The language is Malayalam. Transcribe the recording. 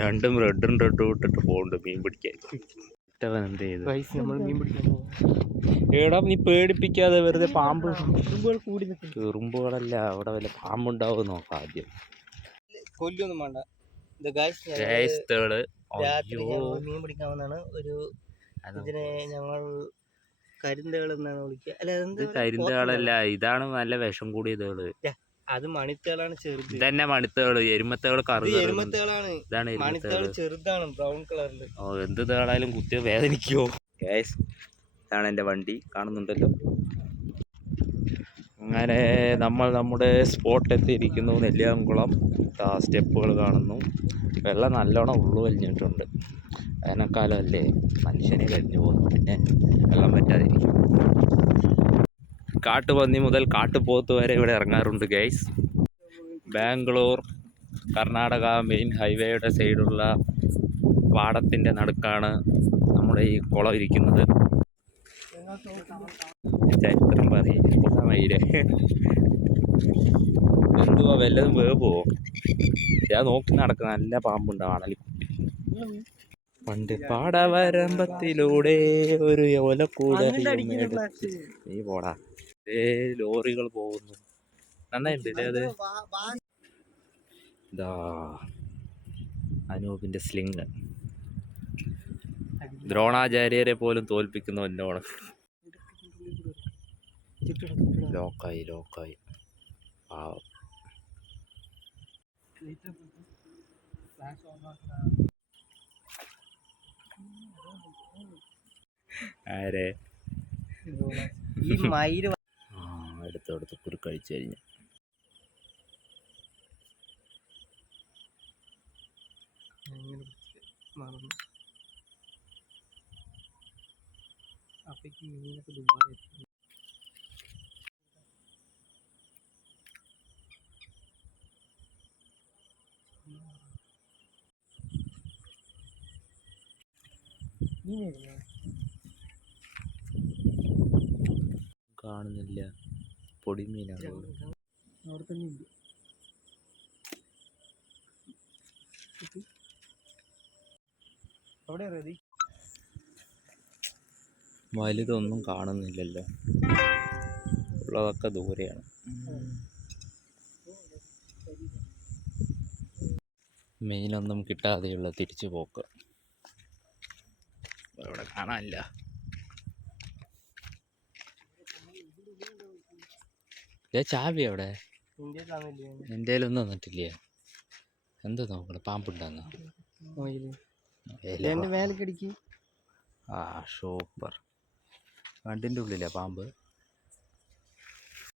രണ്ടും റെഡും ഇട്ടിട്ട് പോകുന്നുണ്ട് മീൻ പിടിക്കാൻ. എന്ത് ചെയ്തു എടാ നീ പേടിപ്പിക്കാതെ വെറുതെ പാമ്പ് ഉറുമ്പുകളല്ല അവിടെ വല്ല പാമ്പുണ്ടാവും നോക്കാം ആദ്യം. കൊല്ലൊന്നും വേണ്ട. മീൻ പിടിക്കാൻ വന്നാണ്. ഒരു ഇതിനെ ഞങ്ങൾ കരിന്തേൾ എന്നാണ് വിളിക്കുക. അല്ല കരിന്തേളല്ല, ഇതാണ് നല്ല വിഷം കൂടിയ തേള്. അത് മണിത്തേളാണ് ചെറുത്. ഇതന്നെ മണിത്തേള്. എരുമത്തേള് എരുമത്തേളാണ്. ഇതാണ് മണിത്തേള് ചെറുതാണ്, ബ്രൗൺ കളറിൽ. എന്ത് തേളായാലും കുത്തിയ വേദനിക്കുവോ? ഇതാണ് എൻ്റെ വണ്ടി, കാണുന്നുണ്ടല്ലോ. അങ്ങനെ നമ്മൾ നമ്മുടെ സ്പോട്ട് എത്തിയിരിക്കുന്നു, നെല്ലിയാംകുളം. സ്റ്റെപ്പുകൾ കാണുന്നു. വെള്ളം നല്ലോണം ഉള്ളു വലിഞ്ഞിട്ടുണ്ട്. വേനൽക്കാലം അല്ലേ, മനുഷ്യനെ കഴിഞ്ഞു പോകുന്നു. പിന്നെ വെള്ളം പറ്റാതിരിക്കും. കാട്ടുപന്നി മുതൽ കാട്ടുപോത്ത് വരെ ഇവിടെ ഇറങ്ങാറുണ്ട് ഗൈസ്. ബാംഗ്ലൂർ കർണാടക മെയിൻ ഹൈവേയുടെ സൈഡുള്ള പാടത്തിൻ്റെ നടുക്കാണ് നമ്മുടെ ഈ കുളം ഇരിക്കുന്നത്. ചരിത്രം പറയേ എന്തുവാ വല്ലതും വേവോ? ഞാൻ നോക്കി നടക്കുന്ന നല്ല പാമ്പുണ്ട്, ആണലിക്കുട്ടി. പണ്ട് പാടവരമ്പത്തിലൂടെ ഒരു ഓലക്കൂട നീ പോടാ. ലോറികൾ പോകുന്നു, നന്നായിട്ടുണ്ട് അത്. ഇതാ അനൂപിന്റെ സ്ലിങ് ദ്രോണാചാര്യരെ പോലും തോൽപ്പിക്കുന്നു എന്നോണം. ലോക്കായി പാവം. ആരെ എടുത്ത് കുരുക്കഴിച്ചു കഴിഞ്ഞു. കാണുന്നില്ല, പൊടിമീനാണ്. വലുതൊന്നും കാണുന്നില്ലല്ലോ, ഉള്ളതൊക്കെ ദൂരെയാണ്. മീനൊന്നും കിട്ടാതെയുള്ള തിരിച്ചു പോക്ക് ഇവിടെ കാണാനില്ല. ചാവി അവിടെ എൻ്റെ ഒന്നും വന്നിട്ടില്ലേ? എന്താ നോക്കണം, പാമ്പുണ്ടാന്ന? ആ സൂപ്പർ. വണ്ടിൻ്റെ ഉള്ളിലാ പാമ്പ്.